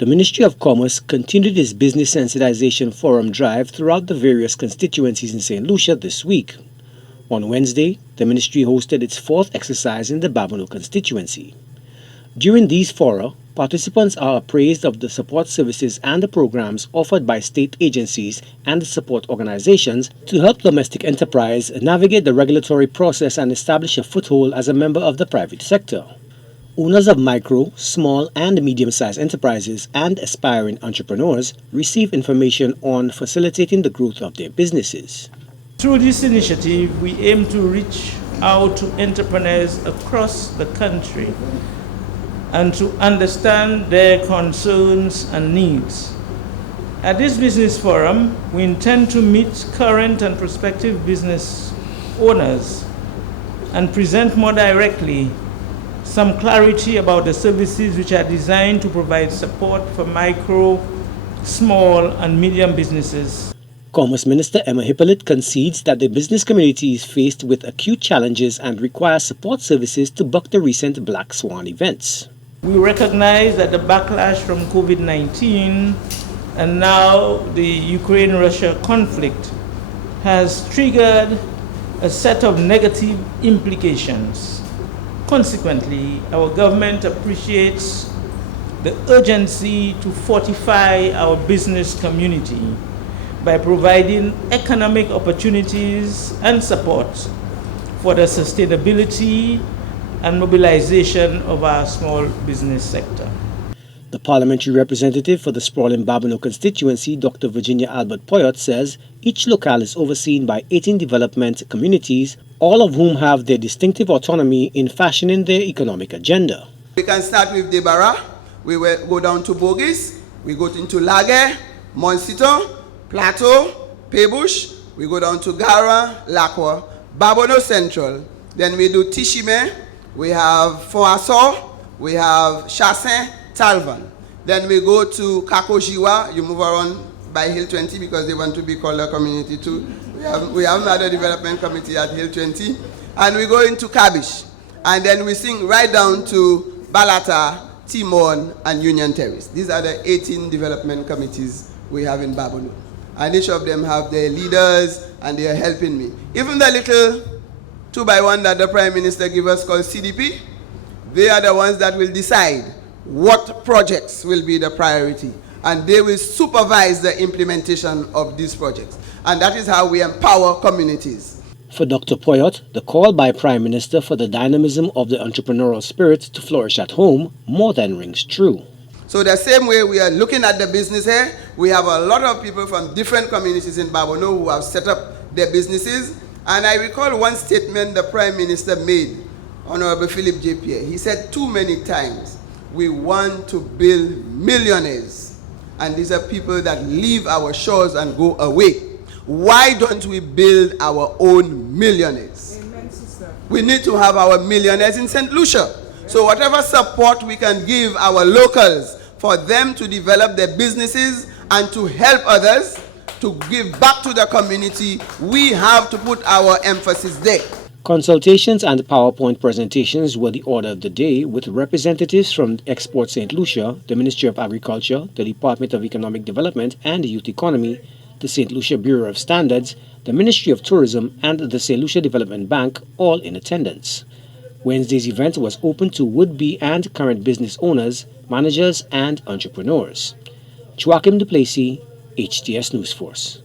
The Ministry of Commerce continued its business sensitization forum drive throughout the various constituencies in St. Lucia this week. On Wednesday, the ministry hosted its fourth exercise in the Babonneau constituency. During these fora, participants are appraised of the support services and the programs offered by state agencies and support organizations to help domestic enterprise navigate the regulatory process and establish a foothold as a member of the private sector. Owners of micro, small, and medium-sized enterprises and aspiring entrepreneurs receive information on facilitating the growth of their businesses. Through this initiative, we aim to reach out to entrepreneurs across the country and to understand their concerns and needs. At this business forum, we intend to meet current and prospective business owners and present more directly some clarity about the services which are designed to provide support for micro, small, and medium businesses. Commerce Minister Emma Hippolyte concedes that the business community is faced with acute challenges and requires support services to buck the recent Black Swan events. We recognize that the backlash from COVID-19 and now the Ukraine-Russia conflict has triggered a set of negative implications. Consequently, our government appreciates the urgency to fortify our business community by providing economic opportunities and support for the sustainability and mobilization of our small business sector. The parliamentary representative for the sprawling Babonneau constituency, Dr. Virginia Albert Poyot, says each locale is overseen by 18 development communities, all of whom have their distinctive autonomy in fashioning their economic agenda. We can start with Debarra, we will go down to Bourgis, we go into Lague, Moncito, Plateau, Paybush, we go down to Gara, Lacroix, Babonneau Central, then we do Tishime, we have Foasso, we have Chassin, Talvan. Then we go to Kakojiwa, you move around by Hill 20 because they want to be called a community too. We have another development committee at Hill 20. And we go into Kabish. And then we sing right down to Balata, Timon, and Union Terrace. These are the 18 development committees we have in Babonneau. And each of them have their leaders and they are helping me. Even the little 2x1 that the Prime Minister gave us called CDP, they are the ones that will decide what projects will be the priority. And they will supervise the implementation of these projects. And that is how we empower communities. For Dr. Poyot, the call by Prime Minister for the dynamism of the entrepreneurial spirit to flourish at home more than rings true. So the same way we are looking at the business here, we have a lot of people from different communities in Babonneau who have set up their businesses. And I recall one statement the Prime Minister made, Honorable Philip J. Pierre. He said too many times, we want to build millionaires. And these are people that leave our shores and go away. Why don't we build our own millionaires? Amen, sister. We need to have our millionaires in St. Lucia. So whatever support we can give our locals for them to develop their businesses and to help others to give back to the community, we have to put our emphasis there. Consultations and PowerPoint presentations were the order of the day, with representatives from Export St. Lucia, the Ministry of Agriculture, the Department of Economic Development and Youth Economy, the St. Lucia Bureau of Standards, the Ministry of Tourism, and the St. Lucia Development Bank, all in attendance. Wednesday's event was open to would-be and current business owners, managers, and entrepreneurs. Joachim Duplessis, HTS News Force.